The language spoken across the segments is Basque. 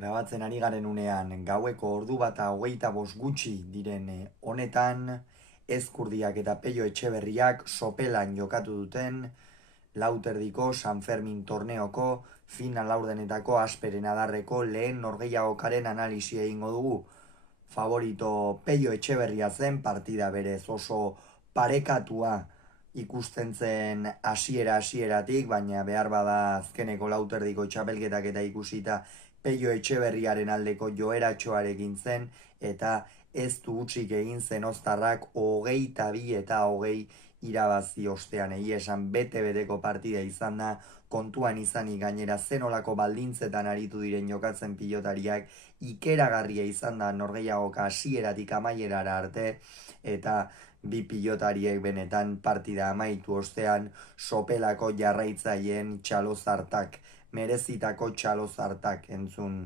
Grabatzen ari garen unean, gaueko ordu bata 25 gutxi diren honetan, Ezkurdiak eta Pello Etxeberriak sopelan jokatu duten, lauterdiko San Fermin torneoko final laurdenetako asperen adarreko lehen norgehiagokaren analisia egingo dugu. Favorito Pello Etxeberria zen, partida berez oso parekatua ikusten zen hasieratik, baina behar bada azkeneko lauterdiko txapelketak eta ikusita Pello Etxeberriaren aldeko joeratxoarekin zen, eta ez du hutsik egin zen oztarrak 22 eta 20 irabazi ostean. Egia esan bete-beteko partida izan da, kontuan izanik gainera zenolako baldintzetan aritu diren jokatzen pilotariak, ikeragarria izan da norgehiagoka hasieratik amaierara arte, eta bi pilotariek benetan partida amaitu ostean sopelako jarraitzaileen txalozartak, merezitako txalozartak entzun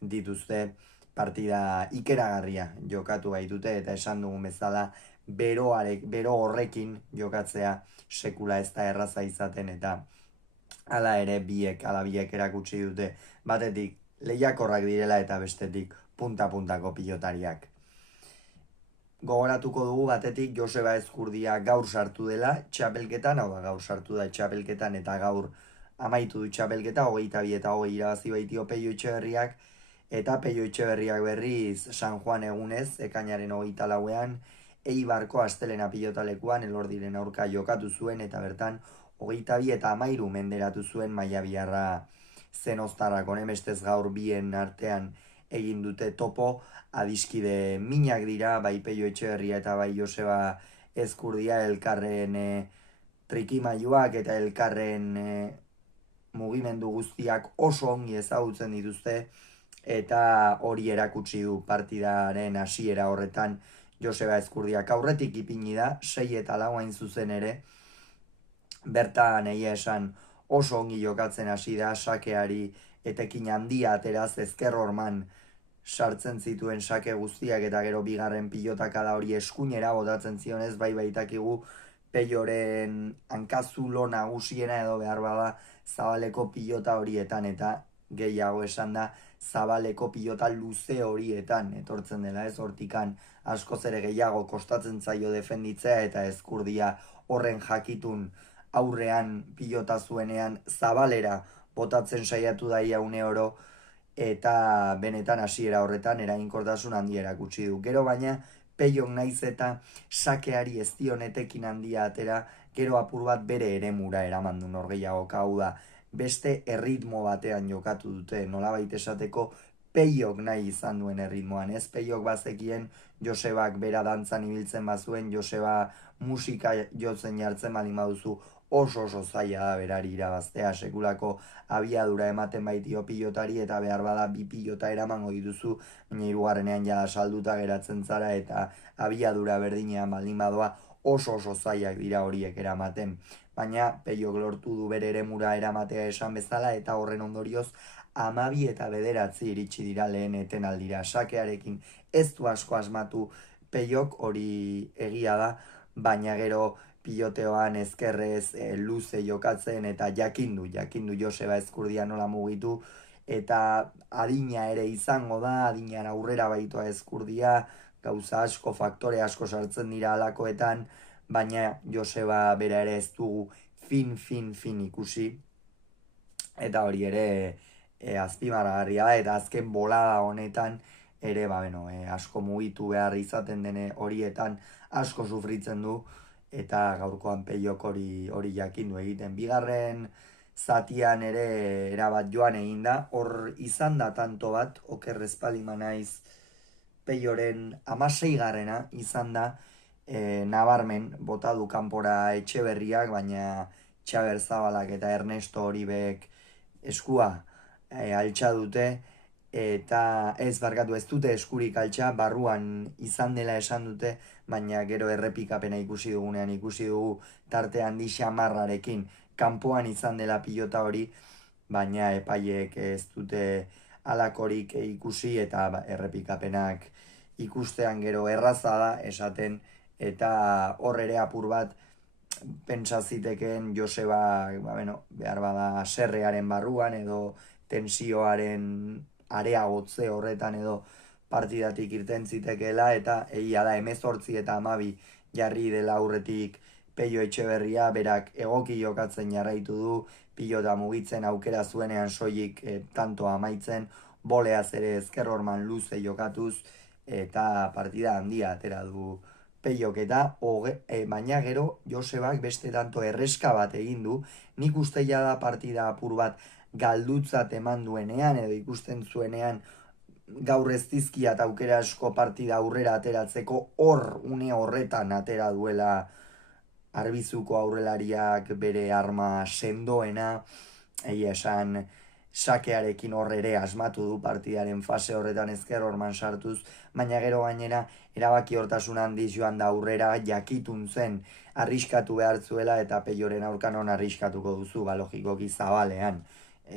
dituzte. Partida ikeragarria jokatu baitute, eta esan dugun bezala bero horrekin jokatzea sekula ez da erraza izaten, eta hala ere biek erakutsi dute, batetik lehiakorrak direla eta bestetik punta-puntako pilotariak. Gogoratuko dugu batetik Joseba Ezkurdia gaur sartu dela txapelketan, hau da gaur sartu da txapelketan eta gaur amaitu du txapelketa, 22 eta 20 irabazi baitio Pello Etxeberriak, eta Pello Etxeberriak berriz San Juan egunez, ekainaren 24ean, Eibarko astelena pilotalekuan Elordiren aurka jokatu zuen, eta bertan 22 eta 13 menderatu zuen Maiabiarra zenoztarrak. Honenbestez gaur bien artean egin dute topo, adiskide minak dira, bai Pello Etxeberria eta bai Joseba Ezkurdia, elkarren trikimailuak eta elkarren mugimendu guztiak oso ongi ezagutzen dituzte, eta hori erakutsi du partidaren hasiera horretan. Joseba Ezkurdiak aurretik ipini da, 6 eta 4 hain zuzen ere, bertan egia esan oso ongi jokatzen hasi da, sakeari etekin handia ateraz, ezker horman sartzen zituen sake guztiak, eta gero bigarren pilotakada hori eskuinera botatzen zionez, bai baitakigu Pelloren hankazulo nagusiena edo behar bada zabaleko pilota horietan, eta gehiago esan da zabaleko pilota luze horietan etortzen dela, ez hortikan askoz ere gehiago kostatzen zaio defenditzea, eta Ezkurdia horren jakitun aurrean pilota zuenean zabalera botatzen saiatu daia une oro, eta benetan hasiera horretan eraginkortasun handia erakutsi du. Gero baina Pellok naiz eta sakeari ez dionetekin handia atera, gero apur bat bere eremura eraman du norgehiagoka, hau da beste erritmo batean jokatu dute, nolabait esateko Pellok nahi izan duen erritmoan, ez Pellok bazekien Josebak bera dantzan ibiltzen bazuen, Joseba musika jotzen jartzen baldin baduzu, oso zaila da berari irabaztea, sekulako abiadura ematen baitio pilotari, eta behar bada bi pilota eramango dituzu, baina hirugarrenean jada salduta geratzen zara, eta abiadura berdinean baldin badoa oso zailak dira horiek eramaten. Baina Pellok lortu du bere eremura eramatea esan bezala, eta horren ondorioz 12 eta 9 iritsi dira lehen etenaldira. Sakearekin ez du asko asmatu Pellok, hori egia da, baina gero piloteoan ezkerrez luze jokatzen, eta jakindu Joseba Ezkurdia nola mugitu, eta adina ere izango da, adinean aurrera baitua Ezkurdia, gauza asko, faktore asko sartzen dira alakoetan, baina Joseba bera ere ez dugu fin ikusi, eta hori ere azpimarragarria da, eta azken bolada honetan ere asko mugitu behar izaten dene horietan asko sufritzen du, eta gaurkoan Pellok hori jakindu egiten. Bigarren zatian ere erabat joan egin da, hor izan da tanto bat, okerrez palima naiz, Pelloren 16garrena izan da, nabarmen botadu kanpora Etxeberriak, baina Txaber Zabalak eta Ernesto Oribek eskua altxa dute, eta ez dute eskurik altxa, barruan izan dela esan dute, baina gero errepikapena ikusi dugunean ikusi dugu tarte handi xamarrarekin kanpoan izan dela pilota hori, baina epaiek ez dute alakorik ikusi, eta errepikapenak ikustean gero erraza da esaten, eta hor ere apur bat pentsa zitekeen Joseba behar bada serrearen barruan edo tensioaren areagotze horretan edo partidatik irten zitekeela, eta egia da 18 eta 12 jarri dela aurretik Pello Etxeberria, berak egoki jokatzen jarraitu du, pilota mugitzen aukera zuenean soilik tanto amaitzen, boleaz ere ezker horman luze jokatuz, eta partida handia atera du Pellok, eta baina gero Josebak beste tanto erreska bat egin du. Nik uste da partida apur bat galdutzat eman duenean edo ikusten zuenean gaur ez dizkiat aukera asko partida aurrera ateratzeko, hor une horretan atera duela Arbizuko aurrelariak bere arma sendoena, egia esan sakearekin hor ere asmatu du partidaren fase horretan ezker horman sartuz, baina gero gainera erabaki hortasun handiz joan da aurrera, jakitun zen arriskatu behar zuela, eta Pelloren aurkan hon arriskatuko duzu, logikoki zabalean.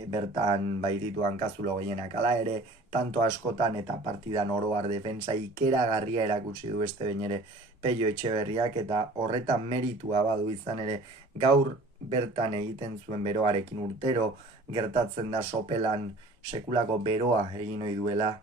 Bertan baitituan kazulo gehienak, ala ere, tanto askotan eta partidan oroar defensa ikeragarria erakutsi du beste behin ere Pello Etxeberriak, eta horretan meritua badu izan ere gaur bertan egiten zuen beroarekin urtero gertatzen da sopelan sekulako beroa egin ohi duela,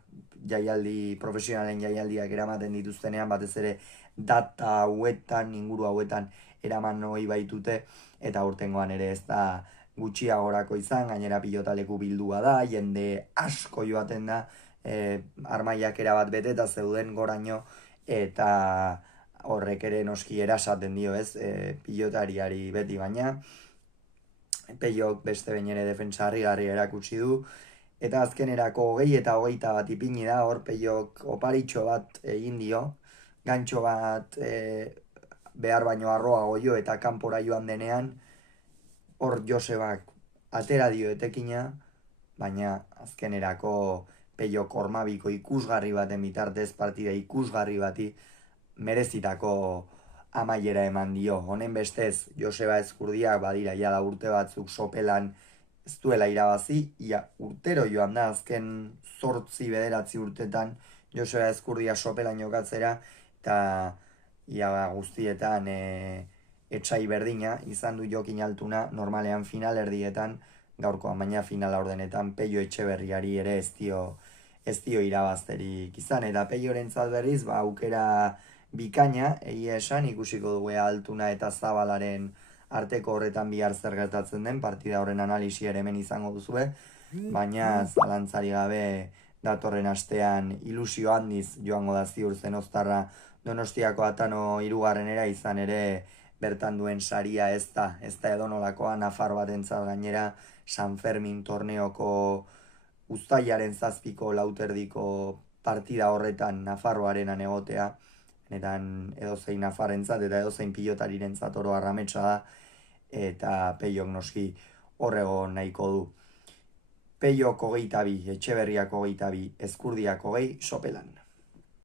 jaialdi, profesionalen jaialdiak eramaten dituztenean, batez ere data hauetan, inguru hauetan eraman ohi baitute, eta urtengoan ere ez da gutxiagorako izan, gainera pilotaleku bildua da, jende asko joaten da, armaiak erabat beteta zeuden goraino, eta horrek ere noski erasaten dio ez, pilotariari beti, baina Pellok beste behin ere defensa harrigarri erakutsi du, eta azkenerako 20 eta 21 ipini da, hor Pellok oparitxo bat egin dio, gantxo bat behar baino arroago jo eta kanpora joan denean, hor Josebak atera dio etekina, baina azkenerako Pellok hormabiko ikusgarri baten bitartez, partida ikusgarri bati merezitako amaiera eman dio. Honen bestez, Joseba Ezkurdiak badira jada urte batzuk sopelan ez duela irabazi, urtero joan da azken 8-9 urtetan Joseba Ezkurdia sopelan jokatzera, eta guztietan etsai berdina izan du Jokin Altuna, normalean final erdietan, gaurkoan baina finala ordenetan Pello Etxeberriari ere ez dio irabazterik izan, eta Pellorentzat berriz aukera bikaina, egia esan, ikusiko dugu Altuna eta Zabalaren arteko horretan bihar zer gertatzen den, partida horren analisi ere hemen izango duzue, baina zalantzari gabe datorren astean ilusio handiz joango da ziur Zenoztarra Donostiako Atano 3. izan ere bertan duen saria ez da edonolakoa, Nafar batentzat gainera San Fermin torneoko uztailaren 7ko lauterdiko partida horretan Nafarroarenan egotea, edozein Nafarrentzat eta edozein pilotarirentzat oro arrametsa da, eta Pellok noski horrego nahiko du. Pellok 22, Etxeberriak 22, Ezkurdiak 20, sopelan.